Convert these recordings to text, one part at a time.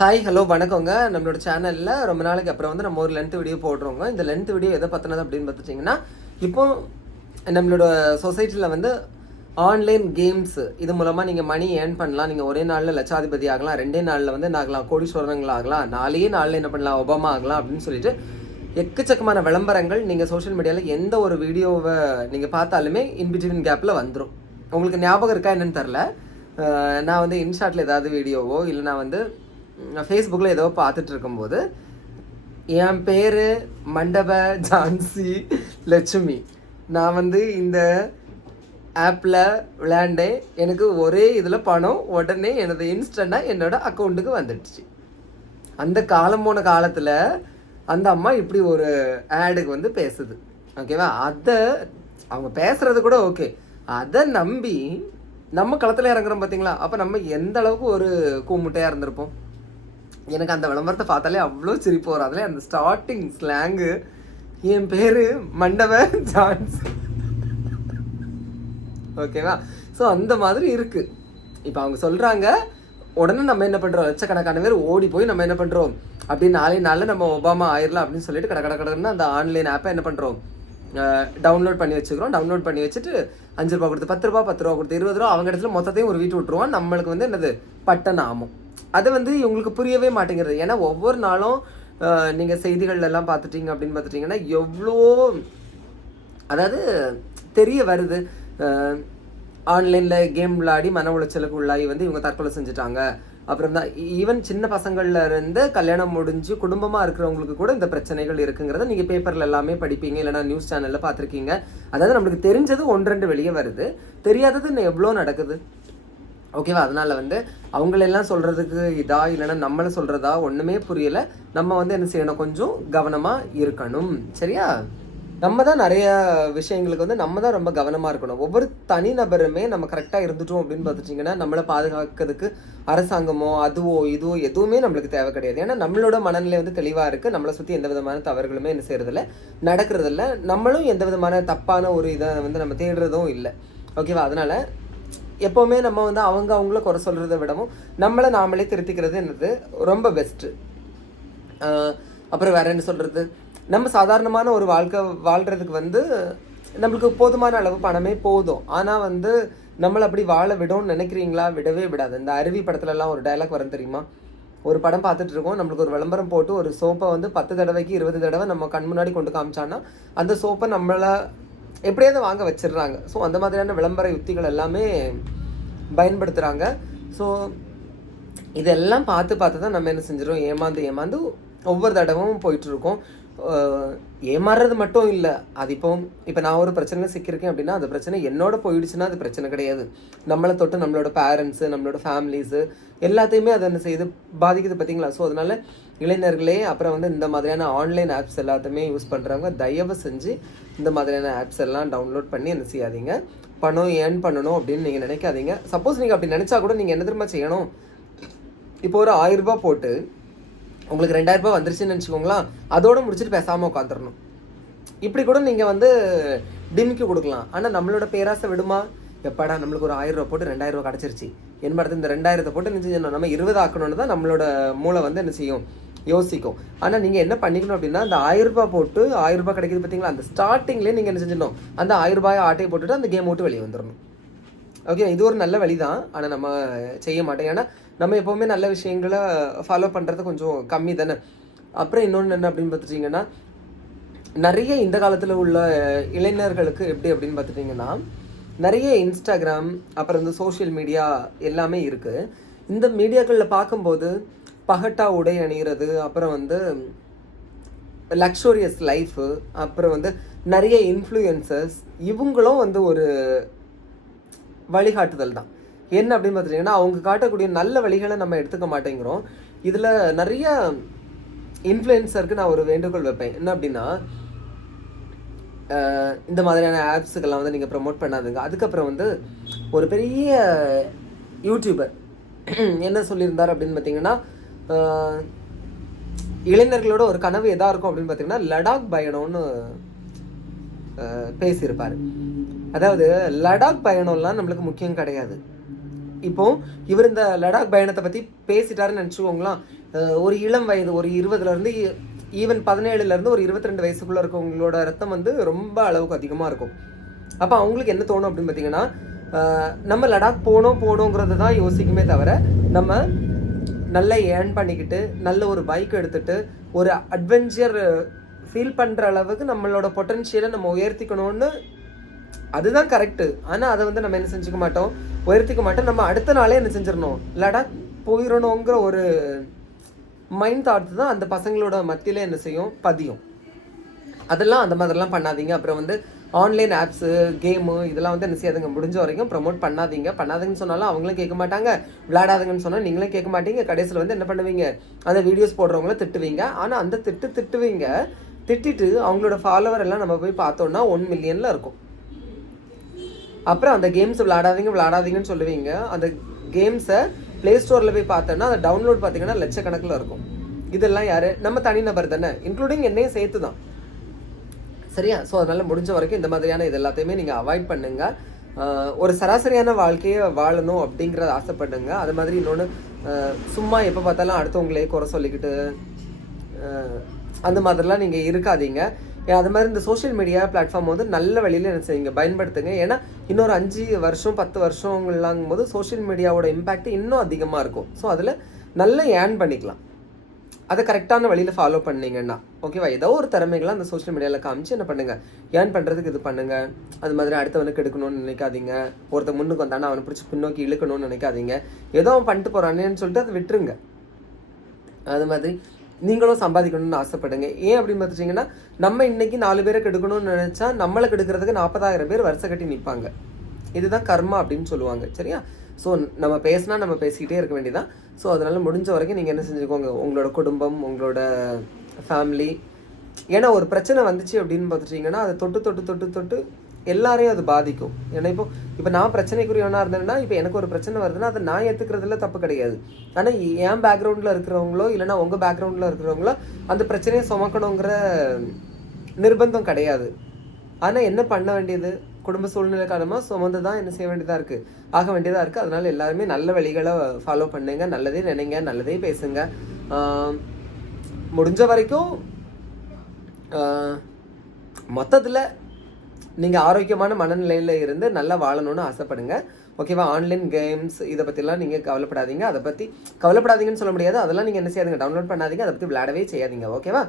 Hi hello வணக்கங்க. நம்மளோட சேனலில் ரொம்ப நாளைக்கு அப்புறம் வந்து நம்ம ஒரு லென்த் வீடியோ போடுறோங்க. இந்த லென்த் வீடியோ எதை பற்றினது அப்படின்னு பார்த்துட்டிங்கன்னா இப்போ நம்மளோட சொசைட்டியில் வந்து ஆன்லைன் கேம்ஸ் இது மூலமாக நீங்கள் மணி ஏர்ன் பண்ணலாம். நீங்கள் ஒரே நாளில் லட்சாதிபதி ஆகலாம் ரெண்டே நாளில் வந்து ஆகலாம் கோடீஸ்வரங்கள் ஆகலாம் நாளையே நாளில் என்ன பண்ணலாம் ஒபாமா ஆகலாம் அப்படின்னு சொல்லிட்டு எக்கச்சக்கமான விளம்பரங்கள் நீங்கள் சோஷியல் மீடியாவில் எந்த ஒரு வீடியோவை நீங்கள் பார்த்தாலுமே இன்பிட்வீன் கேப்பில் வந்துடும் உங்களுக்கு ஞாபகம் இருக்கா என்னன்னு தெரில நான் வந்து இன்ஷாட்டில் ஏதாவது வீடியோவோ இல்லை நான் வந்து ஃபேஸ்புக்கில் ஏதோ பார்த்துட்டு இருக்கும்போது என் பேர் மண்டப ஜான்சி லட்சுமி. நான் வந்து இந்த ஆப்பில் விளையாண்டேன். எனக்கு ஒரே இதில் பணம் உடனே எனது இன்ஸ்டண்ட்டாக என்னோடய அக்கௌண்ட்டுக்கு வந்துடுச்சு. அந்த காலம் போன காலத்தில் அந்த அம்மா இப்படி ஒரு ஆடுக்கு வந்து பேசுது. ஓகேவா அதை அவங்க பேசுகிறது கூட ஓகே அதை நம்பி நம்ம களத்தில் இறங்குறோம் பார்த்தீங்களா அப்போ நம்ம எந்த அளவுக்கு ஒரு கூமுட்டையாக இருந்திருப்போம்? எனக்கு அந்த விளம்பரத்தை பார்த்தாலே அவ்வளோ சிரிப்பு வரும். அதில் அந்த ஸ்டார்டிங் ஸ்லாங்கு என் பேர் மண்டப ஜான்ஸ். ஓகேவா ஸோ அந்த மாதிரி இருக்குது இப்போ அவங்க சொல்கிறாங்க உடனே நம்ம என்ன பண்ணுறோம் லட்சக்கணக்கான பேர் ஓடி போய் நம்ம என்ன பண்ணுறோம் அப்படி நாளை நாளில் நம்ம ஒபாமா ஆயிரலாம் அப்படின்னு சொல்லிட்டு கடை கடை கடன்னு அந்த ஆன்லைன் ஆப்பை என்ன பண்ணுறோம் டவுன்லோட் பண்ணி வச்சுக்கிறோம். டவுன்லோட் பண்ணி வச்சுட்டு அஞ்சு ரூபா கொடுத்து பத்து ரூபா பத்து ரூபா கொடுத்து இருபது ரூபா அவங்க இடத்துல மொத்தத்தையும் ஒரு வீட்டு விட்டுருவோம். நம்மளுக்கு வந்து என்னது? பட்ட நாமம். அது வந்து இவங்களுக்கு புரியவே மாட்டேங்கிறது ஏன்னா ஒவ்வொரு நாளும் நீங்கள் செய்திகள்லாம் பார்த்துட்டீங்க அப்படின்னு பார்த்துட்டிங்கன்னா எவ்வளோ அதாவது தெரிய வருது. ஆன்லைனில் கேம் விளையாடி மன உளைச்சலுக்கு உள்ளாகி வந்து இவங்க தற்கொலை செஞ்சுட்டாங்க. அப்புறம் தான் ஈவன் சின்ன பசங்கள்ல இருந்து கல்யாணம் முடிஞ்சு குடும்பமாக இருக்கிறவங்களுக்கு கூட இந்த பிரச்சனைகள் இருக்குங்கிறத நீங்கள் பேப்பரில் எல்லாமே படிப்பீங்க இல்லைனா நியூஸ் சேனலில் பார்த்துருக்கீங்க. அதாவது நம்மளுக்கு தெரிஞ்சது ஒன்று ரெண்டு வெளியே வருது. தெரியாதது இன்னும் எவ்வளோ நடக்குது? ஓகேவா அதனால வந்து அவங்களெல்லாம் சொல்கிறதுக்கு இதா? இல்லைன்னா நம்மளை சொல்கிறதா ஒன்றுமே புரியலை. நம்ம வந்து என்ன செய்யணும்? கொஞ்சம் கவனமாக இருக்கணும். சரியா? நம்ம தான் நிறைய விஷயங்களுக்கு வந்து நம்ம தான் ரொம்ப கவனமாக இருக்கணும். ஒவ்வொரு தனிநபருமே நம்ம கரெக்டாக இருந்துட்டோம் அப்படின்னு பார்த்துட்டிங்கன்னா நம்மளை பாதுகாக்கிறதுக்கு அரசாங்கமோ அதுவோ இதுவோ எதுவுமே நம்மளுக்கு தேவை கிடையாது. ஏன்னா நம்மளோட மனநிலை வந்து தெளிவாக இருக்குது நம்மளை சுற்றி எந்த விதமான தவறுகளுமே என்ன செய்கிறதில்ல நடக்கிறதில்ல. நம்மளும் எந்த விதமான தப்பான ஒரு இதை வந்து நம்ம தேடுறதும் இல்லை. ஓகேவா அதனால எப்போவுமே நம்ம வந்து அவங்க அவங்கள குறை சொல்கிறத விடவும் நம்மளை நாமளே திருத்திக்கிறது என்னது? ரொம்ப பெஸ்ட்டு அப்புறம் வேற என்ன சொல்கிறது நம்ம சாதாரணமான ஒரு வாழ்க்கை வாழ்கிறதுக்கு வந்து நம்மளுக்கு போதுமான அளவு பணமே போதும். ஆனால் வந்து நம்மளை அப்படி வாழ விடும்னு நினைக்கிறீங்களா? விடவே விடாது. இந்த அருவி படத்துலலாம் ஒரு டயலாக் வரும் தெரியுமா? ஒரு படம் பார்த்துட்டு இருக்கோம். நம்மளுக்கு ஒரு விளம்பரம் போட்டு ஒரு சோப்பை வந்து பத்து தடவைக்கு இருபது தடவை நம்ம கண் முன்னாடி கொண்டு காமிச்சான்னா அந்த சோப்பை நம்மளை எப்படியாவது வாங்க வச்சிடுறாங்க. ஸோ அந்த மாதிரியான விளம்பர யுக்திகள் எல்லாமே பயன்படுத்துகிறாங்க ஸோ இதெல்லாம் பார்த்து பார்த்து தான் நம்ம என்ன செஞ்சிடும் ஏமாந்து ஏமாந்து ஒவ்வொரு தடவும் போயிட்டு இருக்கோம். ஏமாறுறது மட்டும் இல்லை. அது இப்போ இப்போ நான் ஒரு பிரச்சனையில் சிக்கியிருக்கேன் அப்படின்னா அந்த பிரச்சனை என்னோட போயிடுச்சுன்னா அது பிரச்சனை கிடையாது. நம்மளை தொட்டு நம்மளோட பேரண்ட்ஸு நம்மளோட ஃபேமிலிஸு எல்லாத்தையுமே அதை என்ன செய்யுது? பாதிக்குது பார்த்தீங்களா? ஸோ அதனால் இளைஞர்களே அப்புறம் வந்து இந்த மாதிரியான ஆன்லைன் ஆப்ஸ் எல்லாத்தையுமே யூஸ் பண்ணுறவங்க தயவு செஞ்சு இந்த மாதிரியான ஆப்ஸ் எல்லாம் டவுன்லோட் பண்ணி என்ன செய்யாதீங்க. பணம் ஏர்ன் பண்ணணும் அப்படின்னு நீங்கள் நினைக்காதீங்க. சப்போஸ் நீங்கள் அப்படி நினச்சா கூட நீங்கள் என்ன திரும்ப செய்யணும்? இப்போ ஒரு ஆயிரம் ரூபாய் போட்டு உங்களுக்கு ரெண்டாயிரம் ரூபாய் வந்துருச்சுன்னு நினச்சிக்கோங்களேன். அதோடு முடிச்சுட்டு பேசாமல் உட்காந்துடணும் இப்படி கூட நீங்கள் வந்து டிமிக்கு கொடுக்கலாம். ஆனால் நம்மளோட பேராசை விடுமா? எப்படா நம்மளுக்கு ஒரு ஆயிரம் ரூபா போட்டு ரெண்டாயிரம் ரூபா கிடச்சிருச்சு. என்ன பண்ணுறது இந்த ரெண்டாயிரத்தை போட்டு என்ன செய்யணும்? நம்ம இருபது ஆக்கணும்னு தான் நம்மளோட மூளை வந்து என்ன செய்யும்? யோசிக்கும். ஆனால் நீங்கள் என்ன பண்ணிக்கணும் அப்படின்னா அந்த ஆயிரம் ரூபாய் போட்டு ஆயிரம் ரூபாய் கிடைக்குது பார்த்தீங்களா அந்த ஸ்டார்டிங்லேயே நீங்கள் என்ன செஞ்சிடணும்? அந்த ஆயிரம் ரூபாயை ஆட்டையை போட்டுட்டு அந்த கேம் விட்டு வெளியே வந்துடணும் ஓகே இது ஒரு நல்ல வழி தான் ஆனால் நம்ம செய்ய மாட்டோம். ஏன்னா நம்ம எப்போவுமே நல்ல விஷயங்களை ஃபாலோ பண்ணுறது கொஞ்சம் கம்மி தானே? அப்புறம் இன்னொன்று என்ன அப்படின்னு பார்த்துட்டிங்கன்னா நிறைய இந்த காலத்தில் உள்ள இளைஞர்களுக்கு எப்படி அப்படின்னு பார்த்துட்டிங்கன்னா நிறைய இன்ஸ்டாகிராம் அப்புறம் இந்த சோஷியல் மீடியா எல்லாமே இருக்குது இந்த மீடியாக்களில் பார்க்கும்போது பகட்டா உடை அணிகிறது அப்புறம் வந்து லக்ஷோரியஸ் லைஃபு அப்புறம் வந்து நிறைய இன்ஃப்ளூயன்சஸ் இவங்களும் வந்து ஒரு வழிகாட்டுதல் தான். என்ன அப்படின்னு பார்த்துட்டிங்கன்னா அவங்க காட்டக்கூடிய நல்ல வழிகளை நம்ம எடுத்துக்க மாட்டேங்கிறோம். இதில் நிறைய இன்ஃப்ளூயன்சருக்கு நான் ஒரு வேண்டுகோள் வைப்பேன். என்ன அப்படின்னா இந்த மாதிரியான ஆப்ஸுக்கெல்லாம் வந்து நீங்கள் ப்ரமோட் பண்ணாதுங்க. அதுக்கப்புறம் வந்து ஒரு பெரிய யூடியூபர் என்ன சொல்லியிருந்தார் அப்படின்னு பார்த்தீங்கன்னா இளைஞர்களோட ஒரு கனவு எதாக இருக்கும் அப்படின்னு பார்த்தீங்கன்னா லடாக் பயணம்னு பேசியிருப்பார். அதாவது லடாக் பயணம்லாம் நம்மளுக்கு முக்கியம் கிடையாது. இப்போ இவர் இந்த லடாக் பயணத்தை பற்றி பேசிட்டாருன்னு நினச்சிக்கோங்களேன் ஒரு இளம் வயது ஒரு இருபதுலேருந்து ஈவன் பதினேழுலேருந்து ஒரு இருபத்தி ரெண்டு வயசுக்குள்ளே இருக்கவங்களோட ரத்தம் வந்து ரொம்ப அளவுக்கு அதிகமாக இருக்கும். அப்போ அவங்களுக்கு என்ன தோணும் அப்படின்னு பார்த்தீங்கன்னா நம்ம லடாக் போனோம் போகணுங்கிறது தான் யோசிக்குமே தவிர நம்ம நல்லா ஏர்ன் பண்ணிக்கிட்டு நல்ல ஒரு பைக் எடுத்துட்டு ஒரு அட்வென்ச்சர் ஃபீல் பண்ணுற அளவுக்கு நம்மளோட பொட்டன்ஷியலை நம்ம உயர்த்திக்கணும்னு அதுதான் கரெக்டு ஆனால் அதை வந்து நம்ம என்ன செஞ்சுக்க மாட்டோம்? உயர்த்திக்க மாட்டோம். நம்ம அடுத்த நாளே என்ன செஞ்சிடணும்? இல்லாடா போயிடணுங்கிற ஒரு மைண்ட் தாட் தான் அந்த பசங்களோட மத்தியில என்ன செய்யும்? பதியும். அதெல்லாம் அந்த மாதிரிலாம் பண்ணாதீங்க. அப்புறம் வந்து ஆன்லைன் ஆப்ஸு கேமு இதெல்லாம் வந்து என்ன செய்யாதுங்க. முடிஞ்ச வரைக்கும் ப்ரமோட் பண்ணாதீங்க. பண்ணாதீங்கன்னு சொன்னாலும் அவங்களும் கேட்க மாட்டாங்க. விளையாடாதுங்கன்னு சொன்னால் நீங்களும் கேட்க மாட்டீங்க. கடைசியில் வந்து என்ன பண்ணுவீங்க? அந்த வீடியோஸ் போடுறவங்கள திட்டுவீங்க. ஆனால் அந்த திட்டு திட்டுவீங்க திட்டிட்டு அவங்களோட ஃபாலோவர் எல்லாம் நம்ம போய் பார்த்தோன்னா ஒன் மில்லியனில் இருக்கும். அப்புறம் அந்த கேம்ஸ் விளாடாதீங்க விளாடாதீங்கன்னு சொல்லுவீங்க. அந்த கேம்ஸை ப்ளே ஸ்டோரில் போய் பார்த்தோன்னா அதை டவுன்லோட் பார்த்தீங்கன்னா லட்சக்கணக்கில் இருக்கும். இதெல்லாம் யார்? நம்ம தனிநபர் தானே. இன்க்ளூடிங் என்னையும் சேர்த்து தான். சரியா? ஸோ அதனால் முடிஞ்ச வரைக்கும் இந்த மாதிரியான இது எல்லாத்தையுமே நீங்கள் அவாய்ட் பண்ணுங்க. ஒரு சராசரியான வாழ்க்கையை வாழணும் அப்படிங்கிறத ஆசைப்படுங்க. அது மாதிரி இன்னொன்று சும்மா எப்போ பார்த்தாலும் அடுத்தவங்களே குறை சொல்லிக்கிட்டு அந்த மாதிரிலாம் நீங்கள் இருக்காதீங்க. அது மாதிரி இந்த சோஷியல் மீடியா பிளாட்ஃபார்ம் வந்து நல்ல வழியில் என்ன செய்யுங்க? பயன்படுத்துங்க. ஏன்னா இன்னொரு அஞ்சு வருஷம் பத்து வருஷங்களாங்கும் போது சோஷியல் மீடியாவோட இம்பேக்ட் இன்னும் அதிகமாக இருக்கும். ஸோ அதில் நல்லா ஏர்ன் பண்ணிக்கலாம். அதை கரெக்டான வழியில் ஃபாலோ பண்ணீங்கன்னா ஓகேவா ஏதோ ஒரு திறமைகளை அந்த சோஷியல் மீடியாவில் காமிச்சு என்ன பண்ணுங்கள் ஏர்ன் பண்ணுறதுக்கு இது பண்ணுங்கள் அது மாதிரி அடுத்தவனுக்கு எடுக்கணும்னு நினைக்காதீங்க. ஒருத்தன் முன்னுக்கு வந்தானே அவனை பிடிச்சி பின்னோக்கி இழுக்கணும்னு நினைக்காதீங்க. ஏதோ அவன் பண்ணிட்டு போகிறானேன்னு சொல்லிட்டு அதை விட்டுருங்க. அது மாதிரி நீங்களும் சம்பாதிக்கணும்னு ஆசைப்படுங்க. ஏன் அப்படின்னு பார்த்துட்டிங்கன்னா நம்ம இன்றைக்கி நாலு பேரை கெடுக்கணும்னு நினச்சா நம்மளை கெடுக்கிறதுக்கு நாற்பதாயிரம் பேர் வருஷ கட்டி நிற்பாங்க இதுதான் கர்மா அப்படின்னு சொல்லுவாங்க. சரியா? ஸோ நம்ம பேசினா நம்ம பேசிக்கிட்டே இருக்க வேண்டியதான் ஸோ அதனால் முடிஞ்ச வரைக்கும் நீங்கள் என்ன செஞ்சுக்கோங்க. உங்களோட குடும்பம் உங்களோட ஃபேமிலி ஏன்னா ஒரு பிரச்சனை வந்துச்சு அப்படின்னு பார்த்துட்டிங்கன்னா அதை தொட்டு தொட்டு தொட்டு தொட்டு எல்லாரையும் அது பாதிக்கும். ஏன்னா இப்போ இப்போ நான் பிரச்சனைக்குரியவனா இருந்தேன்னா இப்போ எனக்கு ஒரு பிரச்சனை வருதுன்னா அதை நான் ஏற்றுக்கிறதுல தப்பு கிடையாது. ஆனால் என் பேக்ரவுண்டில் இருக்கிறவங்களோ இல்லைனா உங்கள் பேக்ரவுண்டில் இருக்கிறவங்களோ அந்த பிரச்சனையை சுமக்கணுங்கிற நிர்பந்தம் கிடையாது. ஆனால் என்ன பண்ண வேண்டியது? குடும்ப சூழ்நிலை காரணமாக சுமந்து தான் என்ன செய்ய வேண்டியதாக இருக்குது ஆக வேண்டியதாக இருக்குது அதனால் எல்லாருமே நல்ல வழிகளை ஃபாலோ பண்ணுங்க. நல்லதே நினைங்க. நல்லதே பேசுங்க. முடிஞ்ச வரைக்கும் மொத்தத்தில் நீங்கள் ஆரோக்கியமான மனநிலையில் இருந்து நல்லா வாழணும்னு ஆசைப்படுங்க. ஓகேவா? ஆன்லைன் கேம்ஸ் இதை பற்றிலாம் நீங்கள் கவலைப்படாதீங்க. அதை பற்றி கவலைப்படாதீங்கன்னு சொல்ல முடியாது. அதெல்லாம் நீங்கள் என்ன செய்யாதீங்க? டவுன்லோட் பண்ணாதீங்க. அதை பற்றி விளையாடவே செய்யாதீங்க. ஓகேவா?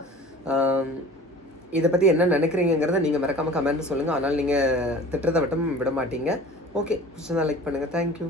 இதை பற்றி என்ன நினைக்கிறீங்கிறத நீங்கள் மறக்காமல் கமெண்ட் சொல்லுங்கள் ஆனால் நீங்கள் திட்டத்தை மட்டும் விட மாட்டீங்க ஓகே பிடிச்சதா லைக் பண்ணுங்கள் தேங்க்யூ